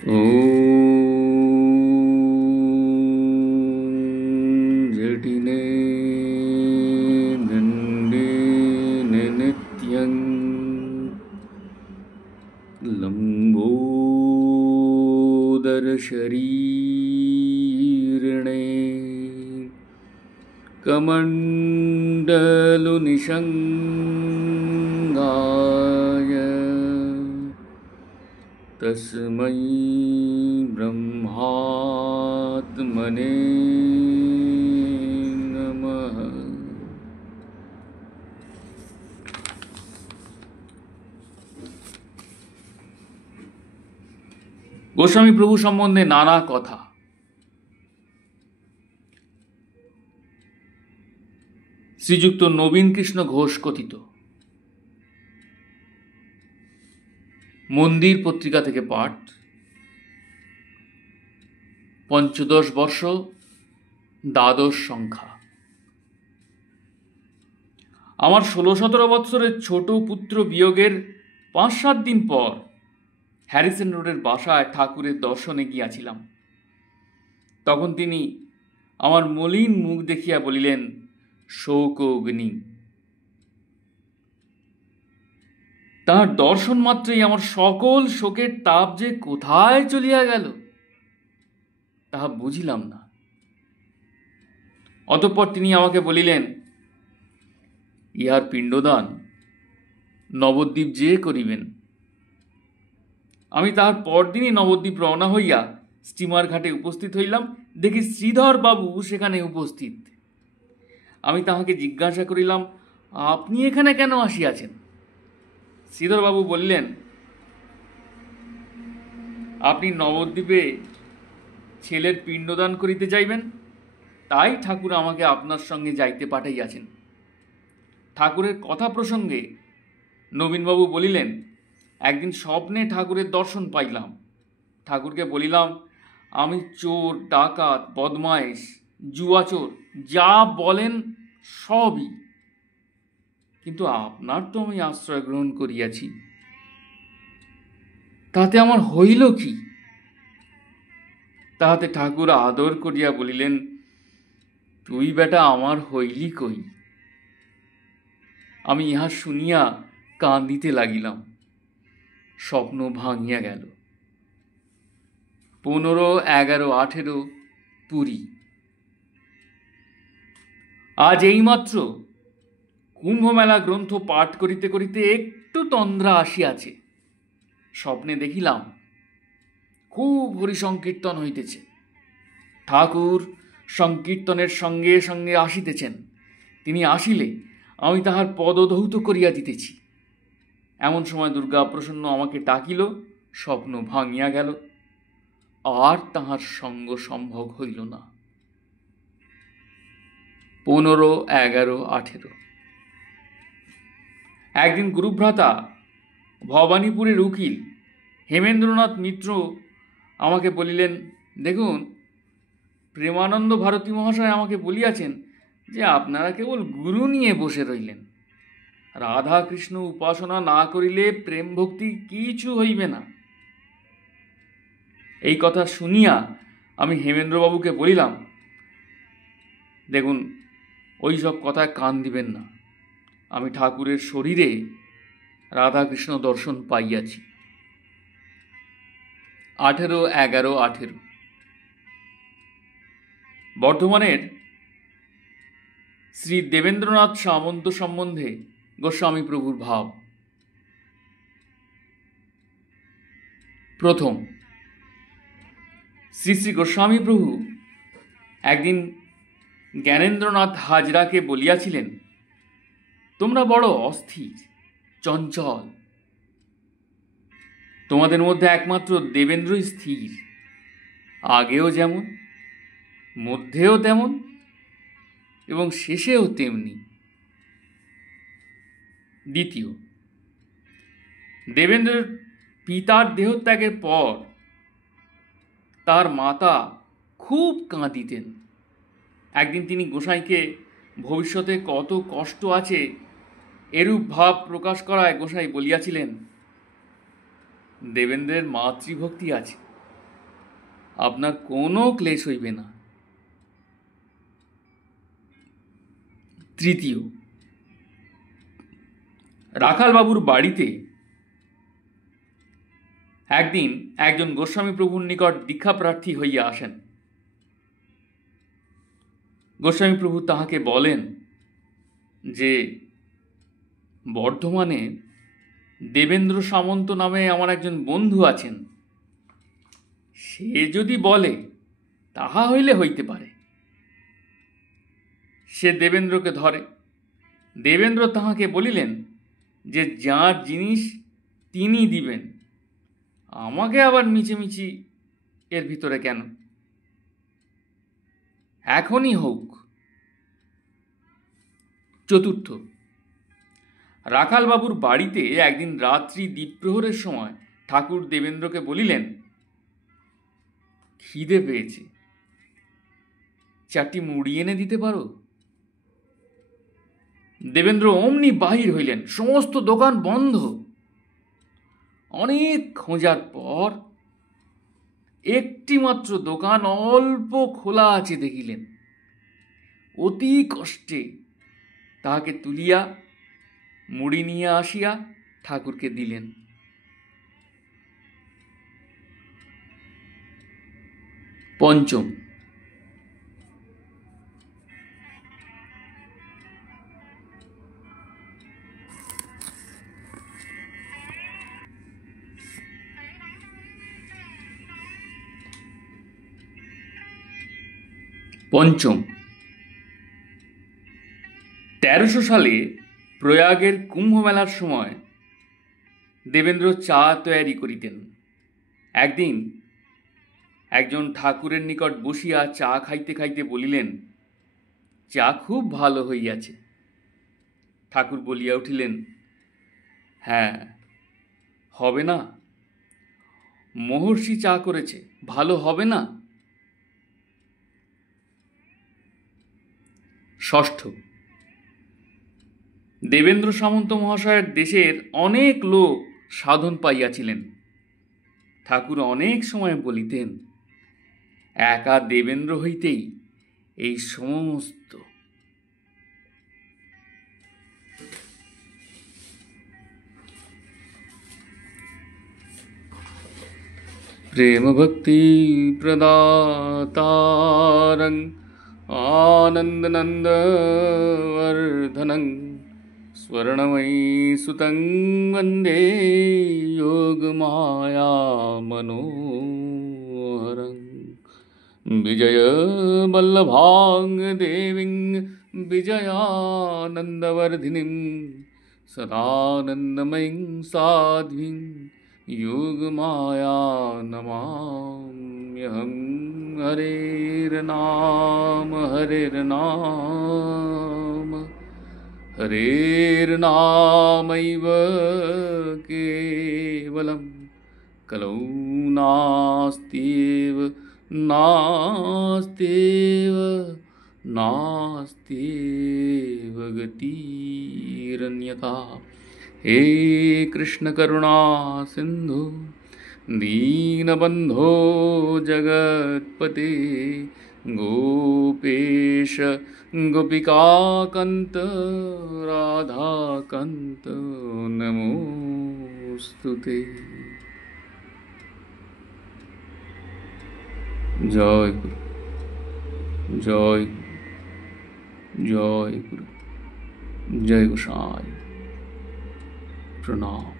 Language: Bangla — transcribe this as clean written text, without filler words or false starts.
ॐ जटिने दण्डेन नित्यं लम्बोदरशरीरिणे कमण्डलुनिषङ्गाय तस्मै ब्रह्मात्मने नमः। গোস্বামী প্রভু সম্বন্ধে নানা কথা। শ্রীযুক্ত নবীন কৃষ্ণ ঘোষ কথিত। মন্দির পত্রিকা থেকে পাঠ। ৫৫ বর্ষ, দ্বাদশ সংখ্যা। আমার ১৬-১৭ বৎসরের ছোট পুত্র বিয়োগের ৫-৭ দিন পর হ্যারিসন রোডের বাসায় ঠাকুরের দর্শনে গিয়াছিলাম। তখন তিনি আমার মলিন মুখ দেখিয়া বলিলেন, শোক অগ্নি। তাহার দর্শন মাত্রই আমার সকল শোকের তাপ যে কোথায় চলিয়া গেল তাহা বুঝিলাম না। অতঃপর তিনি আমাকে বলিলেন, ইহার পিণ্ডদান নবদ্বীপ যে করিবেন। আমি তাহার পরদিনই নবদ্বীপ রওনা হইয়া স্টিমার ঘাটে উপস্থিত হইলাম। দেখি শ্রীধর বাবু সেখানে উপস্থিত। আমি তাহাকে জিজ্ঞাসা করিলাম, আপনি এখানে কেন আসিয়াছেন? শ্রীধরবাবু বললেন, আপনি নবদ্বীপে ছেলের পিণ্ডদান করিতে যাইবেন, তাই ঠাকুর আমাকে আপনার সঙ্গে যাইতে পাঠাইয়াছেন। ঠাকুরের কথা প্রসঙ্গে নবীনবাবু বলিলেন, একদিন স্বপ্নে ঠাকুরের দর্শন পাইলাম। ঠাকুরকে বলিলাম, আমি চোর, ডাকাত, বদমাইশ, জুয়াচোর, যা বলেন সবই, কিন্তু আপনার তো আমি আশ্রয় গ্রহণ করিয়াছি, তাতে আমার হইল কি? তাহাতে ঠাকুর আদর করিয়া বলিলেন, তুই বেটা আমার হইলি কই? আমি ইহা শুনিয়া কাঁদিতে লাগিলাম। স্বপ্ন ভাঙিয়া গেল। ১৫-১১-১৮ পুরী। আজ এইমাত্র কুম্ভমেলা গ্রন্থ পাঠ করিতে করিতে একটু তন্দ্রা আসিয়াছে। স্বপ্নে দেখিলাম খুব হরিসংকীর্তন হইতেছে। ঠাকুর সংকীর্তনের সঙ্গে সঙ্গে আসিতেছেন। তিনি আসিলে আমি তাহার পদধৌত করিয়া দিতেছি। এমন সময় দুর্গাপ্রসন্ন আমাকে ডাকিল। স্বপ্ন ভাঙিয়া গেল। আর তাহার সঙ্গ সম্ভব হইল না। ১৫-১১-১৮। একদিন গুরুভ্রাতা ভবানীপুরের উকিল হেমেন্দ্রনাথ মিত্র আমাকে বলিলেন, দেখুন, প্রেমানন্দ ভারতী মহাশয় আমাকে বলিয়াছেন যে আপনারা কেবল গুরু নিয়ে বসে রইলেন। রাধা কৃষ্ণ উপাসনা না করিলে প্রেম ভক্তি কিছু হইবে না। এই কথা শুনিয়া আমি হেমেন্দ্রবাবুকে বলিলাম, দেখুন, ওই সব কথায় কান দিবেন না। আমি ঠাকুরের শরীরে রাধাকৃষ্ণ দর্শন পাইয়াছি। ১৮-১১-১৮। বর্ধমানের শ্রী দেবেন্দ্রনাথ সামন্ত সম্বন্ধে গোস্বামী প্রভুর ভাব। প্রথম, শ্রী শ্রী গোস্বামী প্রভু একদিন জ্ঞানেন্দ্রনাথ হাজরাকে বলিয়াছিলেন, তোমরা বড় অস্থির, চঞ্চল। তোমাদের মধ্যে একমাত্র দেবেন্দ্রই স্থির, আগেও যেমন, মধ্যেও তেমন এবং শেষেও তেমনি। দ্বিতীয়, দেবেন্দ্রের পিতার দেহত্যাগের পর তার মাতা খুব কাঁদিতেন। একদিন তিনি গোসাইকে ভবিষ্যতে কত কষ্ট আছে এরূপ ভাব প্রকাশ করায় গোসাই বলিয়াছিলেন, দেবেন্দ্রের মাতৃভক্তি আছে, আপনার কোনো ক্লেশ হইবে না। তৃতীয়, রাখালবাবুর বাড়িতে একদিন একজন গোস্বামী প্রভুর নিকট দীক্ষাপ্রার্থী হইয়া আসেন। গোস্বামী প্রভু তাহাকে বলেন যে বর্ধমানে দেবেন্দ্র সামন্ত নামে আমার একজন বন্ধু আছেন, সে যদি বলে তাহা হইলে হইতে পারে। সে দেবেন্দ্রকে ধরে। দেবেন্দ্র তাহাকে বলিলেন যে যার জিনিস তিনি দিবেন, আমাকে আবার মিছিমিছি এর ভিতরে কেন, এখনই হোক। চতুর্থ, রাখালবাবুর বাড়িতে একদিন রাত্রি দ্বীপ্রহরের সময় ঠাকুর দেবেন্দ্রকে বলিলেন, খিদে পেয়েছে, চারটি মুড়ি এনে দিতে পারো? দেবেন্দ্র অমনি বাহির হইলেন। সমস্ত দোকান বন্ধ। অনেক খোঁজার পর একটি মাত্র দোকান অল্প খোলা আছে দেখিলেন। অতি কষ্টে তাহাকে তুলিয়া মুড়ি নিয়ে আসিয়া ঠাকুরকে দিলেন। পঞ্চম, পঞ্চম, 1300 সালে প্রয়াগের কুম্ভ মেলার সময় দেবেন্দ্র চা তৈয়ারি করিতেন। একদিন একজন ঠাকুরের নিকট বসিয়া চা খাইতে খাইতে বলিলেন, চা খুব ভালো হইয়াছে। ঠাকুর বলিয়া উঠিলেন, হ্যাঁ, হবে না? মহর্ষি চা করেছে, ভালো হবে না? ষষ্ঠ, দেবেন্দ্র সামন্ত মহাশয়ের দেশের অনেক লোক সাধন পাইয়াছিলেন। ঠাকুর অনেক সময় বলিতেন, একা দেবেন্দ্র হইতেই এই সমস্ত। প্রেম ভক্তি প্রদাতারং आनंद नंद वर्धनं स्वर्णमयी सुतं वन्दे योगमाया मनोहरं विजय वल्लभां देवीं विजयानन्दवर्धिनीं सदानन्दमयीं साध्वीं योगमाया नमाम्यहम्। हरेर्नाम हरेर्नामैव केवलं कलौ नास्त्येव गतिरन्यथा। हे कृष्ण करुणा सिंधु दीनबन्धो जगत्पते गोपेश गोपिकाकन्त राधाकन्त नमोस्तुते। जय गुरु, जय जय गुरु, जय गोसाई, प्रणाम।